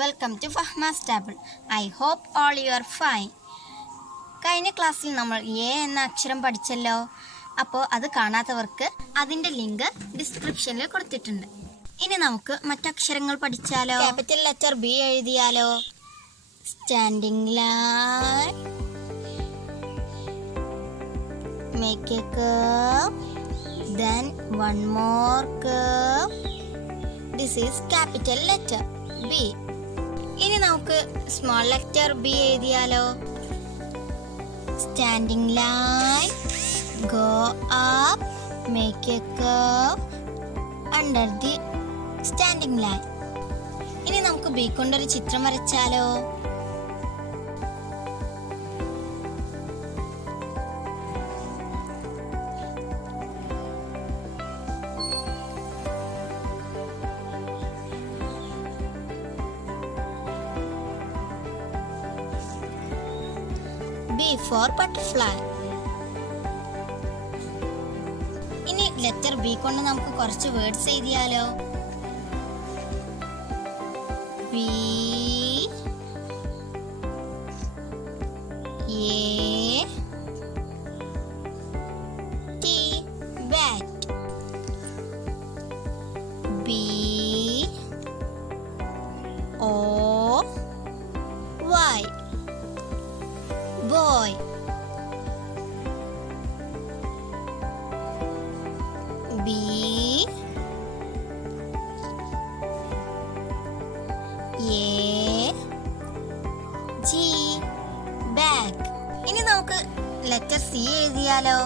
Welcome to Fahma's Table. I hope all you are fine. കഴിഞ്ഞ ക്ലാസ്സിൽ നമ്മൾ A എന്ന അക്ഷരം പഠിച്ചല്ലോ. അപ്പോൾ അത് കാണാത്തവർക്ക് അതിൻ്റെ ലിങ്ക് ഡിസ്ക്രിപ്ഷനിൽ കൊടുത്തിട്ടുണ്ട്. ഇനി നമുക്ക് മറ്റക്ഷരങ്ങൾ പഠിച്ചാലോ. ക്യാപിറ്റൽ ലെറ്റർ ബി എഴുതിയാലോ. Standing line, make a curve, then one more curve. This is capital letter B. ഇനി നമുക്ക് സ്മോൾ ലെറ്റർ ബി എഴുതിയാലോ. Standing line, go up, make a curve under the standing line. ഇനി നമുക്ക് B കൊണ്ടൊരു ചിത്രം വരച്ചാലോ. B for butterfly. ഇനി letter B കൊണ്ട് നമുക്ക് കുറച്ച് words എഴുതിയാലോ. B, A, T, bat. B, O, Y, boy. B, A, G, bag. ഇനി നമുക്ക് ലെറ്റർ സി എഴുതിയാലോ.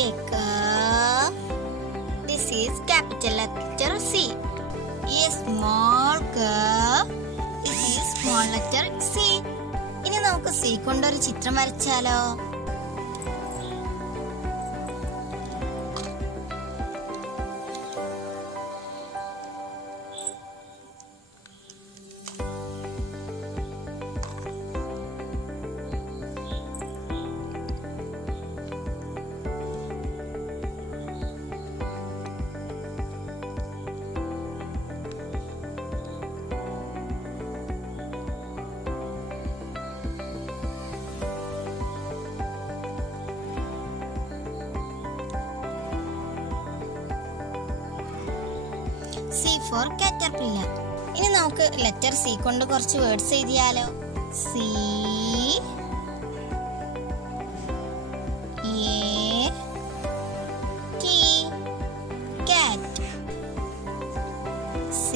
A curve. This is capital letter C. A small curve. This is small letter C. ഇനി നമുക്ക് C കൊണ്ടൊരു ചിത്രം വരച്ചാലോ. C for caterpillar. ഇനി നമുക്ക് letter C കൊണ്ട് കുറച്ച് words എഴുതിയാലോ. C, A, T, cat. C,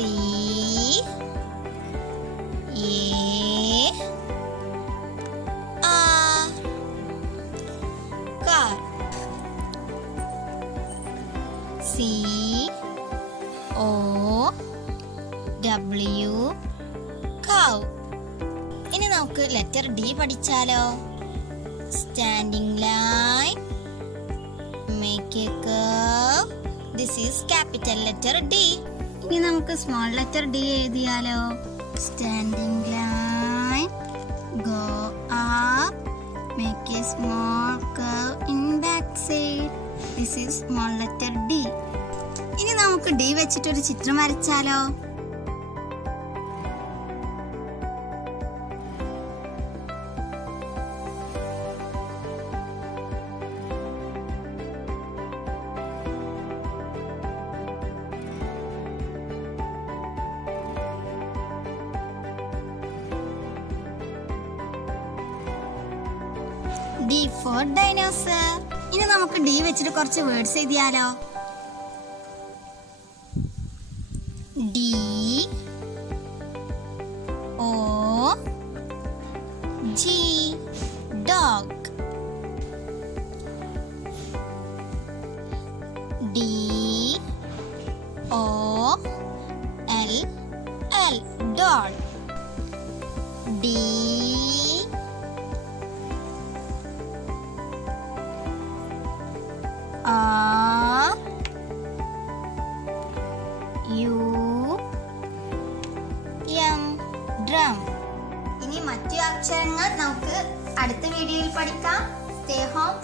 A, R, car. C, O, W, cow. ഇനി നമുക്ക് ലെറ്റർ ഡി പഠിച്ചാലോ. Standing line, make a curve. This is capital letter D. ഇനി നമുക്ക് സ്മോൾ ലെറ്റർ ഡി എഴുതിയാലോ. Standing line, go up, make a small curve in back side. This is small letter D. ഇനി നമുക്ക് D വെച്ചിട്ടൊരു ചിത്രം വരച്ചാലോ. D for dinosaur. ഇനി നമുക്ക് D വെച്ചിട്ട് കുറച്ച് words എഴുതിയാലോ. D, O, G, dog. D, O, L, L, doll. D, R, U, M, drum. ഇനി മറ്റു അക്ഷരങ്ങൾ നമുക്ക് അടുത്ത വീഡിയോയിൽ പഠിക്കാം. Stay home.